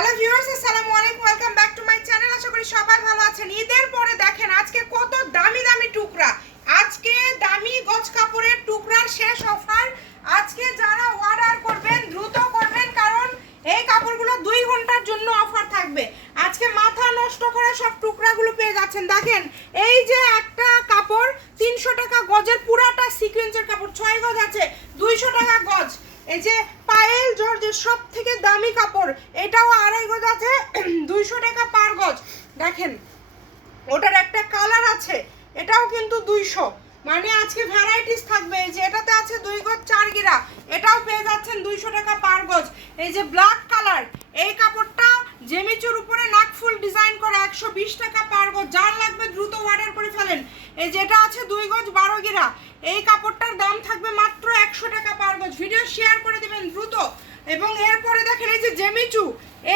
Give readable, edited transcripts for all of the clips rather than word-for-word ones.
Hello viewers, আসসালামু আলাইকুম, welcome back to my channel. আশা করি সবাই ভালো আছেন। ঈদের পরে দেখেন আজকে কত দামি দামি টুকরা, আজকে দামি গজ কাপড়ের টুকরার শেষ অফার। আজকে যারা অর্ডার করবেন দ্রুত করবেন, কারণ এই কাপড়গুলো 2 ঘন্টার জন্য অফার থাকবে। আজকে মাথা নষ্ট করে সব টুকরাগুলো পেয়ে যাচ্ছেন। দেখেন এই যে একটা কাপড় 300 টাকা গজের, পুরাটা সিকোয়েন্সের কাপড়, 6 গজ আছে 200 টাকা গজ। এই যে পায়েল জর্জের সব থেকে দামি কাপড়, এটাও 2.5 গজ আছে 200 টাকা পার গজ। দেখেন ওটার একটা কালার আছে, এটাও কিন্তু 200, মানে আজকে ভ্যারাইটিস থাকবে। এই যে এটাতে আছে 2 গজ 4 গিরা, এটাও পেয়ে যাচ্ছেন 200 টাকা পার গজ। এই যে ব্ল্যাক কালার, এই কাপড়টা জেমিচুর উপরে নাকফুল ডিজাইন করা, 120 টাকা পার গজ। যার লাগবে দ্রুত অর্ডার করে ফেলেন। এই যেটা আছে 2 গজ 12 গিরা, এই কাপড়টার দাম থাকবে মাত্র 100 টাকা পার গজ। ভিডিও শেয়ার করে দিবেন দ্রুত। এবং এরপরে দেখেন এই যে জেমিচু,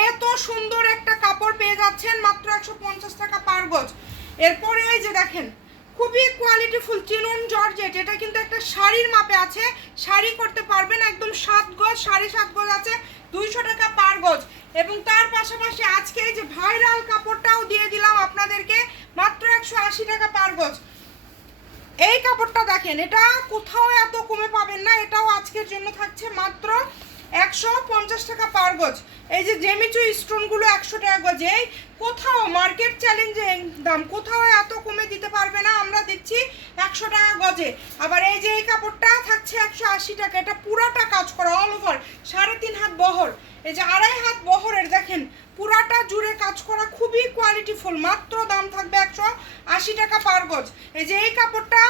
এত সুন্দর একটা কাপড় পেয়ে যাচ্ছেন মাত্র 150 টাকা পার গজ। এরপরে এই যে দেখেন খুবই কোয়ালিটিফুল চিনন জর্জেট, এটা কিন্তু একটা শাড়ির মাপে আছে, শাড়ি করতে পারবেন একদম 7 গজ 7.5 গজ আছে 200 টাকা পার গজ। এবং তার পাশাপাশি আজকে এই যে ভাইরাল কাপড়টাও দিয়ে দিলাম আপনাদেরকে মাত্র 180 টাকা পার গজ। এই কাপড়টা দেখেন, এটা কোথাও এত কমে পাবেন না, এটাও আজকের জন্য থাকছে মাত্র 150 টাকা পার গজ। এই যে জেমিচু স্টোনগুলো 100 টাকা গজ, এই কোথাও মার্কেট চ্যালেঞ্জিং দাম, কোথাও এত কমে দিতে পারবে না, আমরা দিচ্ছি 100 টাকা গজে। আবার এই যে এই কাপড়টা থাকছে 180 টাকা, এটা পুরাটা কাজ করা অল ওভার, 3.5 হাত বহর, এই যে 2.5 হাত বহরের, দেখেন পুরাটা জুড়ে কাজ করা, খুবই কোয়ালিটিফুল, মাত্র দাম থাকবে 180 টাকা পার গজ। এই যে এই কাপড়টা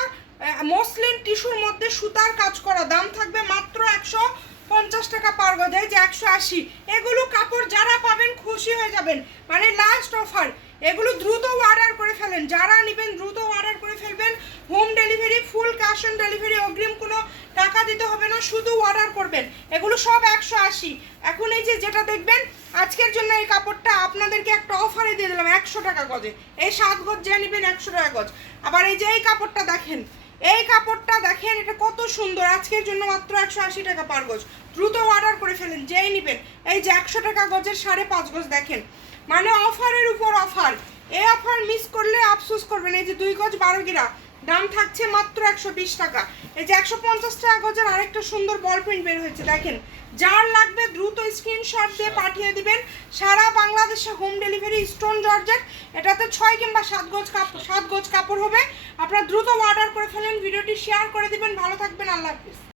মসলিন টিস্যুর মধ্যে সুতার কাজ করা, দাম থাকবে মাত্র 150 টাকা পার গজ। এই যে 180, এগুলো কাপড় যারা পাবেন খুশি হয়ে যাবেন, মানে লাস্ট অফার। এগুলো দ্রুত অর্ডার করে ফেলেন, যারা নেবেন দ্রুত অর্ডার করে ফেলবেন। Home delivery, full cash on delivery, অগ্রিম কোনো টাকা দিতে হবে না, শুধু অর্ডার করবেন। এগুলো সব 180। এখন এই যে যেটা দেখবেন আজকের জন্য এই কাপড়টা আপনাদেরকে একটা অফারে দিয়ে দিলাম 100 টাকা গজে, এই 7 গজ যে নেবেন 100 টাকা গজ। আবার এই যে এই কাপড়টা দেখেন, এই কাপড়টা দেখেন, এটা কত সুন্দর, আজকের জন্য মাত্র 180 টাকা পার গজ। দ্রুত অর্ডার করে ফেলেন যেই নেবেন। এই যে 100 টাকা গজের 5.5 গজ, দেখেন মানে অফারের উপর অফার। এই অফার মিস করলে আফসোস করবেন। এই যে 2 গজ 12 গিরা, দাম থাকছে মাত্র 120 টাকা। এই যে 150 টাকা গজের আরেকটা সুন্দর বল প্রিন্ট বের হয়েছে, দেখেন যার লাগবে দ্রুত স্ক্রিনশট দিয়ে পাঠিয়ে দিবেন। সারা বাংলাদেশে হোম ডেলিভারি, স্টোন জর্জেট, এটাতে 6 কিংবা 7 গজ কাপড়, 7 গজ কাপড় হবে। আপনারা দ্রুত অর্ডার করে ফেলেন, ভিডিওটি শেয়ার করে দিবেন। ভালো থাকবেন, আল্লাহ হাফিজ।